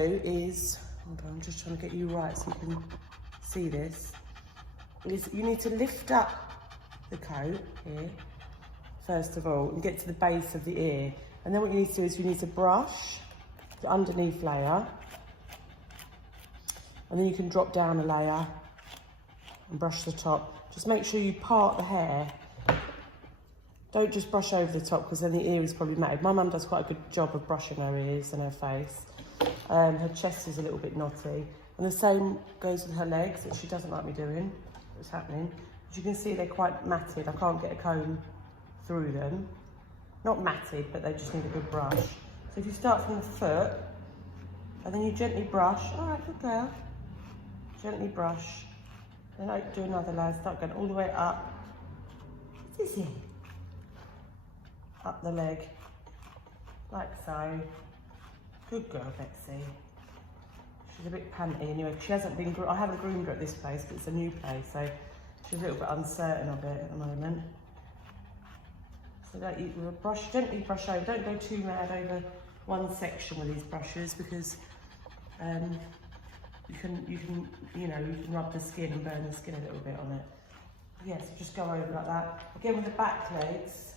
Is, hold on, I'm just trying to get you right so you can see this, is you need to lift up the coat here, first of all, and get to the base of the ear. And then what you need to do is you need to brush the underneath layer, and then you can drop down a layer and brush the top. Just make sure you part the hair. Don't just brush over the top, because then the ear is probably matted. My mum does quite a good job of brushing her ears and her face. Her chest is a little bit knotty. And the same goes with her legs, that she doesn't like me doing. What's happening? As you can see, they're quite matted. I can't get a comb through them. Not matted, but they just need a good brush. So if you start from the foot, and then you gently brush. All right, good girl. Gently brush. Then I do another layer, start going all the way up. What is it? Up the leg, like so. Good girl, Betsy. She's a bit panty anyway. She hasn't been, I haven't groomed her at this place, but it's a new place, so she's a little bit uncertain of it at the moment. So that you brush, gently brush over. Don't go too mad over one section with these brushes, because you can rub the skin and burn the skin a little bit on it. Yeah, so just go over like that. Again with the back legs.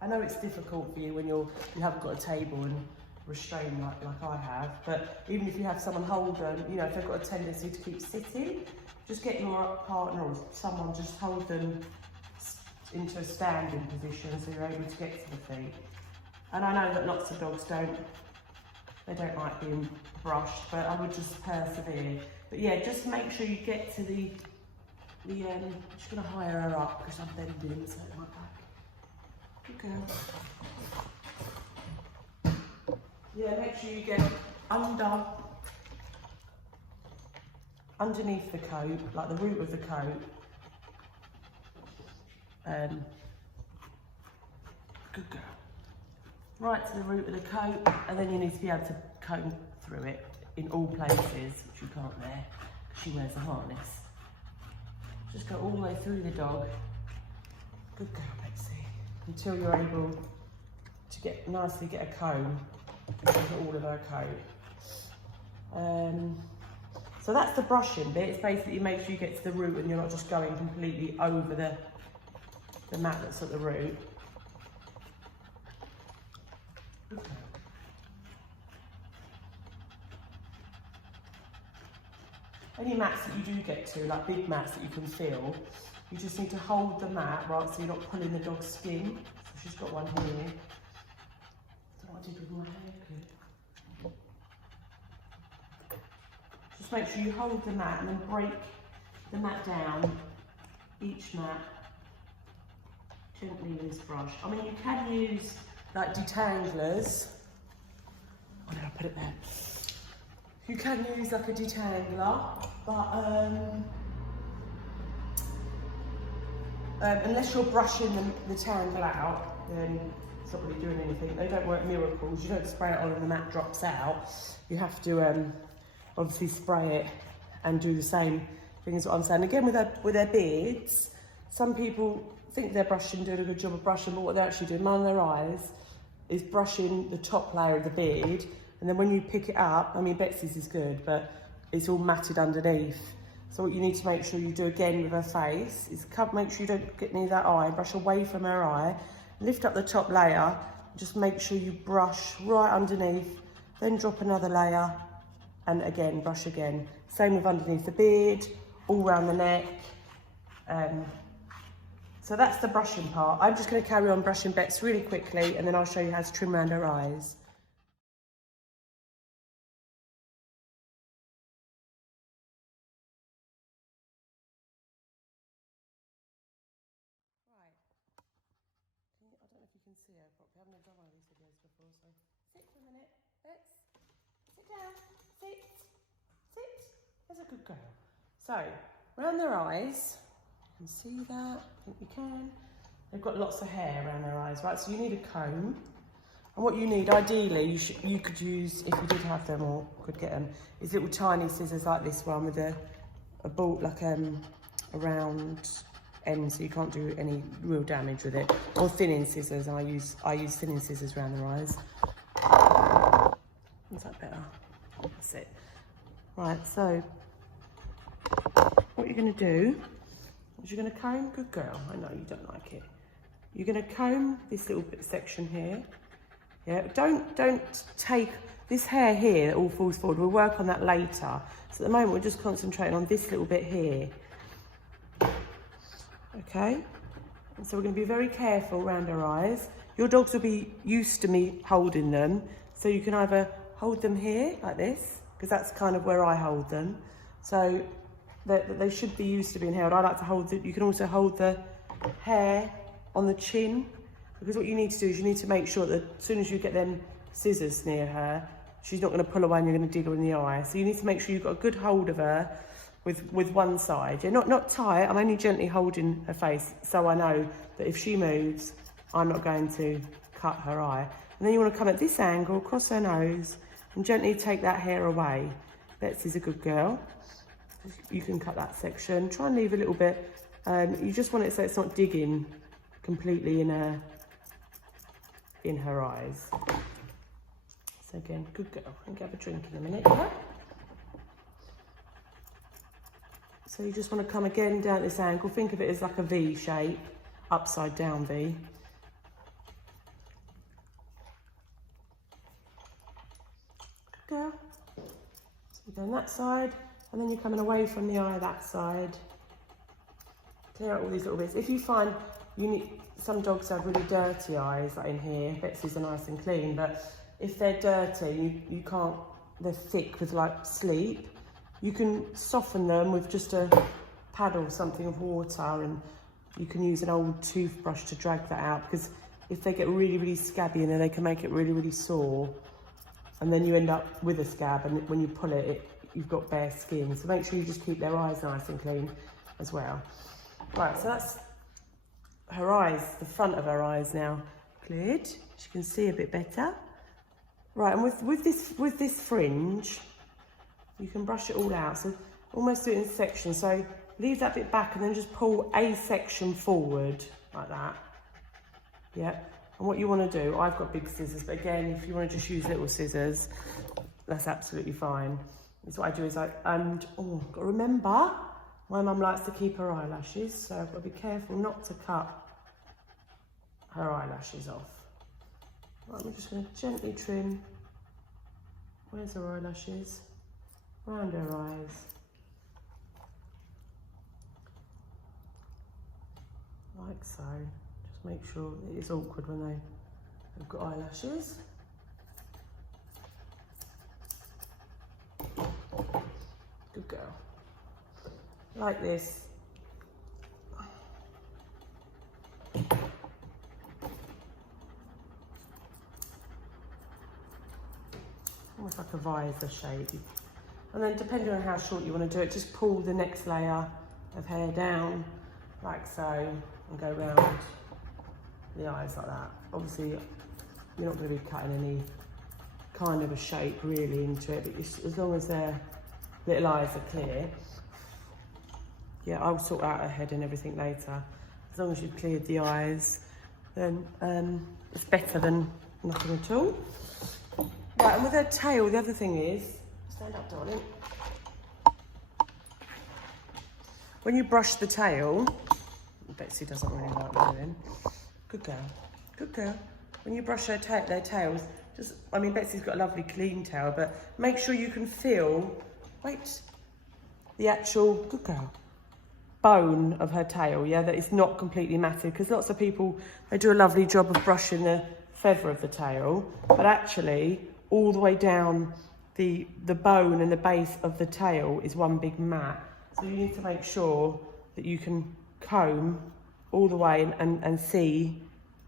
I know it's difficult for you when you haven't got a table and restrain like I have, but even if you have someone hold them, if they've got a tendency to keep sitting, just get your partner or someone, just hold them into a standing position so you're able to get to the feet. And I know that lots of dogs don't like being brushed, but I would just persevere. But yeah, just make sure you get to I'm just going to hire her up because I'm bending, so it might back. Good girl. Yeah, make sure you get underneath the coat, like the root of the coat. Good girl. Right to the root of the coat, and then you need to be able to comb through it in all places, which you can't there, because she wears a harness. Just go all the way through the dog. Good girl, Betsy. Until you're able to nicely get a comb into all of her coat. So that's the brushing bit. It's basically make sure you get to the root and you're not just going completely over the mat that's at the root. Okay. Any mats that you do get to, like big mats that you can feel, you just need to hold the mat, right, so you're not pulling the dog's skin. So she's got one here. I don't know what I did with my hair clip. Just make sure you hold the mat and then break the mat down, each mat, gently with this brush. I mean, you can use like detanglers. Oh no, I put it there. You can use like a detangler, but unless you're brushing the tangle out, then it's not really doing anything. They don't work miracles. You don't spray it on and the mat drops out. You have to obviously spray it and do the same thing as what I'm saying. Again, with their beards, some people think they're doing a good job of brushing, but what they're actually doing around their eyes is brushing the top layer of the beard, and then when you pick it up, I mean, Betsy's is good, but it's all matted underneath. So what you need to make sure you do again with her face is make sure you don't get near that eye, brush away from her eye, lift up the top layer, just make sure you brush right underneath, then drop another layer, and again, brush again. Same with underneath the beard, all around the neck. So that's the brushing part. I'm just going to carry on brushing Bex really quickly, and then I'll show you how to trim around her eyes. I don't know if you can see her properly. I haven't done one of these videos before, so sit for a minute. Let's sit down. Sit. There's a good girl. So, around their eyes, you can see that. I think you can. They've got lots of hair around their eyes, right? So you need a comb. And what you need, ideally, you could use, if you did have them or could get them, is little tiny scissors like this one with a ball, like a round end, so you can't do any real damage with it. Or thinning scissors. I use thinning scissors around their eyes. Is that better? That's it. Right, so what you're going to do is you're going to comb, good girl, I know you don't like it. You're going to comb this little bit section here. Yeah, don't take this hair here that all falls forward. We'll work on that later. So at the moment we're just concentrating on this little bit here. Okay, and so we're going to be very careful around her eyes. Your dogs will be used to me holding them, so you can either hold them here like this, because that's kind of where I hold them. So they should be used to being held. I like to hold you can also hold the hair on the chin, because what you need to do is you need to make sure that as soon as you get them scissors near her, she's not going to pull away and you're going to dig her in the eye. So you need to make sure you've got a good hold of her with one side. Yeah, not tight, I'm only gently holding her face, so I know that if she moves, I'm not going to cut her eye. And then you want to come at this angle, across her nose, and gently take that hair away. Betsy's a good girl. You can cut that section. Try and leave a little bit. You just want it so it's not digging completely in her eyes. So again, good girl. I can have a drink in a minute, yeah? So you just want to come again down this angle. Think of it as like a V shape, upside down V. Good girl. So you're going that side, and then you're coming away from the eye that side. Clear out all these little bits. If you find some dogs have really dirty eyes, like in here. Betsy's are nice and clean, but if they're dirty, you can't, they're thick with like sleep, you can soften them with just a pad or something of water, and you can use an old toothbrush to drag that out, because if they get really, really scabby in there, they can make it really, really sore. And then you end up with a scab, and when you pull it, you've got bare skin. So make sure you just keep their eyes nice and clean as well. Right, so that's her eyes, the front of her eyes now cleared. She can see a bit better. Right, and with this fringe, you can brush it all out. So almost do it in sections. So leave that bit back and then just pull a section forward like that. Yeah. And what you want to do, I've got big scissors, but again, if you want to just use little scissors, that's absolutely fine. So what I do is got to remember, my mum likes to keep her eyelashes, so I've got to be careful not to cut her eyelashes off. Right, I'm just going to gently trim. Where's her eyelashes? Around her eyes. Like so. Just make sure it is awkward when they've got eyelashes. Good girl. Like this. Almost like a visor shape. And then depending on how short you want to do it, just pull the next layer of hair down like so and go round the eyes like that. Obviously you're not going to be cutting any kind of a shape really into it, but as long as their little eyes are clear. Yeah, I'll sort out her head and everything later. As long as you've cleared the eyes, then it's better than nothing at all. Right, and with her tail, the other thing is, stand up, darling. When you brush the tail, Betsy doesn't really like me doing. Good girl, good girl. When you brush their tails, Betsy's got a lovely clean tail, but make sure you can feel, the actual, good girl, bone of her tail, yeah, that it's not completely matted, because lots of people, they do a lovely job of brushing the feather of the tail, but actually, all the way down the bone and the base of the tail is one big mat. So you need to make sure that you can comb all the way and see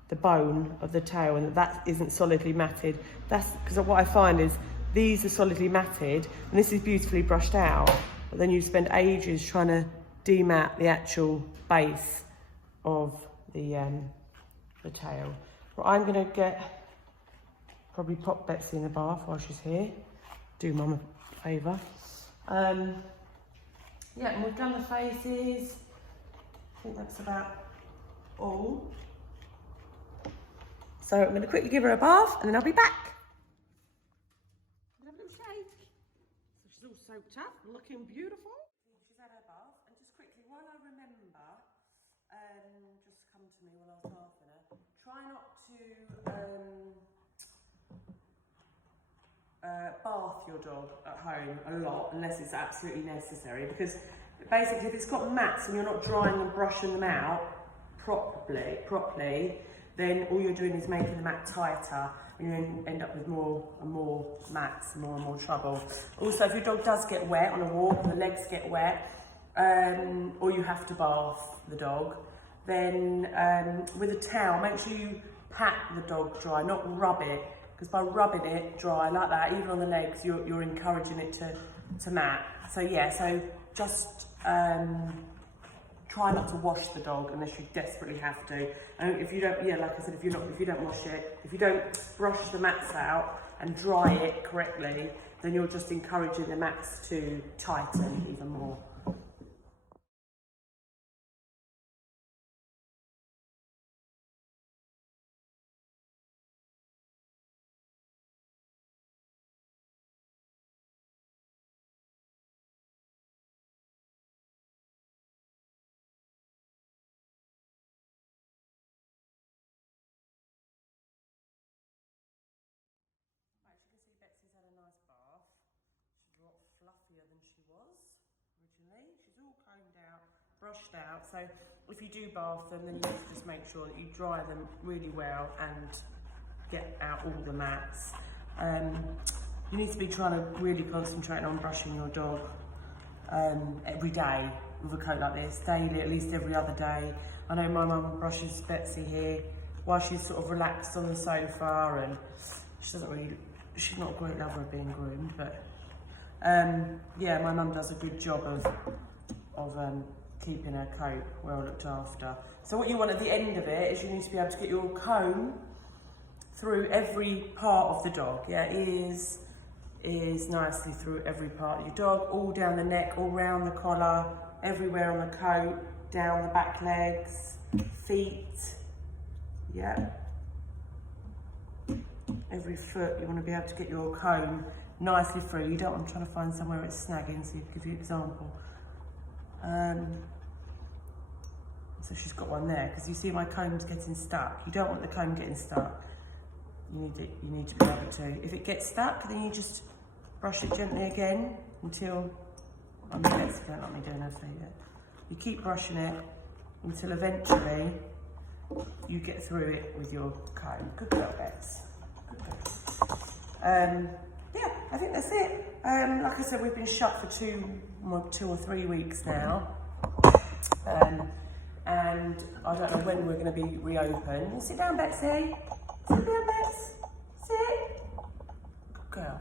the bone of the tail, and that isn't solidly matted. That's because what I find is these are solidly matted and this is beautifully brushed out, but then you spend ages trying to demat the actual base of the tail. Well, I'm going to probably pop Betsy in the bath while she's here. Do Mum a favour. Yeah, and we've done the faces. I think that's about all. So I'm going to quickly give her a bath and then I'll be back. Have a little shake. soaked up, looking beautiful. She's had her bath, and just quickly, while I remember, just come to me while I was bathing her, try not to bath your dog at home a lot unless it's absolutely necessary, because basically if it's got mats and you're not drying and brushing them out properly, then all you're doing is making the mat tighter, and you end up with more and more mats, more and more trouble. Also, if your dog does get wet on a walk, the legs get wet, or you have to bath the dog, then with a towel, make sure you pat the dog dry, not rub it, because by rubbing it dry like that, even on the legs, you're encouraging it to mat. So yeah, so just try not to wash the dog unless you desperately have to. And if you don't, yeah, like I said, if you don't wash it, if you don't brush the mats out and dry it correctly, then you're just encouraging the mats to tighten even more. Betsy's had a nice bath. She's a lot fluffier than she was originally. She's all combed out, brushed out. So if you do bath them, then you need to just make sure that you dry them really well and get out all the mats. You need to be trying to really concentrate on brushing your dog every day with a coat like this, daily, at least every other day. I know my mum brushes Betsy here while she's sort of relaxed on the sofa, and she doesn't really, she's not a great lover of being groomed, but yeah, my mum does a good job of keeping her coat well looked after. So what you want at the end of it is you need to be able to get your comb through every part of the dog. Yeah, ears nicely through every part of your dog, all down the neck, all round the collar, everywhere on the coat, down the back legs, feet, yeah. Every foot, you want to be able to get your comb nicely through. You don't want to try to find somewhere it's snagging, so give you an example. So she's got one there, because you see my comb's getting stuck. You don't want the comb getting stuck. You need to be able to. If it gets stuck, then you just brush it gently again until, I mean, Betsy don't like me doing her feet yet. You keep brushing it until eventually you get through it with your comb. Good girl, Bets. Yeah, I think that's it. Like I said, we've been shut for two or three weeks now, and I don't know when we're going to be reopened. Sit down, Betsy. Sit down, Bets. Sit. Good girl.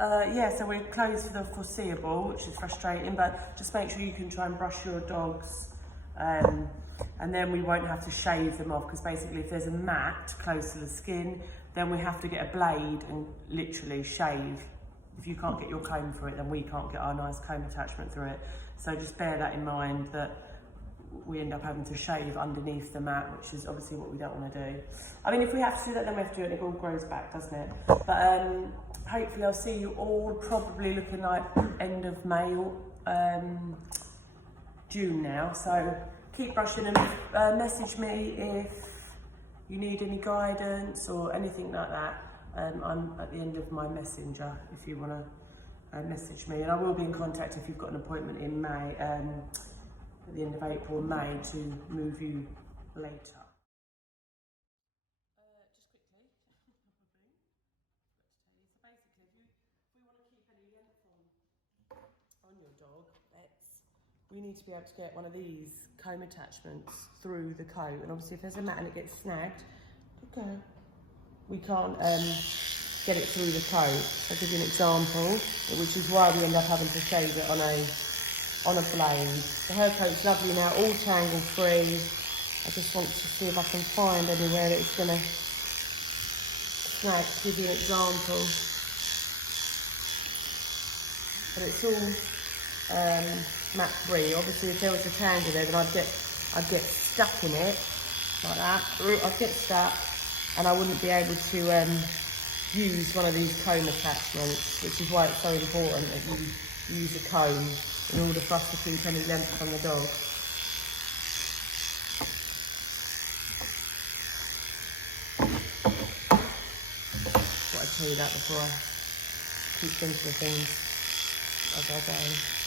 Yeah, so we're closed for the foreseeable, which is frustrating, but just make sure you can try and brush your dogs, and then we won't have to shave them off, because basically if there's a mat close to the skin, then we have to get a blade and literally shave. If you can't get your comb through it, then we can't get our nice comb attachment through it. So just bear that in mind, that we end up having to shave underneath the mat, which is obviously what we don't want to do. I mean, if we have to do that, then we have to do it, and it all grows back, doesn't it? But hopefully I'll see you all probably looking like end of May or June now. So keep brushing, and message me if you need any guidance or anything like that. I'm at the end of my messenger if you want to message me, and I will be in contact if you've got an appointment in May, at the end of April or May, to move you later. Just quickly, so basically, if we want to keep any length on your dog, we need to be able to get one of these comb attachments through the coat, and obviously if there's a mat and it gets snagged, okay, we can't get it through the coat. I'll give you an example, which is why we end up having to shave it on a blade. The hair coat's lovely now, all tangle free. I just want to see if I can find anywhere that it's gonna snag, to give you an example. But it's all mat free. Obviously if there was a tangle there, then I'd get stuck in it like that. I'd get stuck and I wouldn't be able to use one of these comb attachments, which is why it's so important that you use a comb in order for us to keep any length on the dog. Thought I'd tell you that before I keep thinking of things as I go.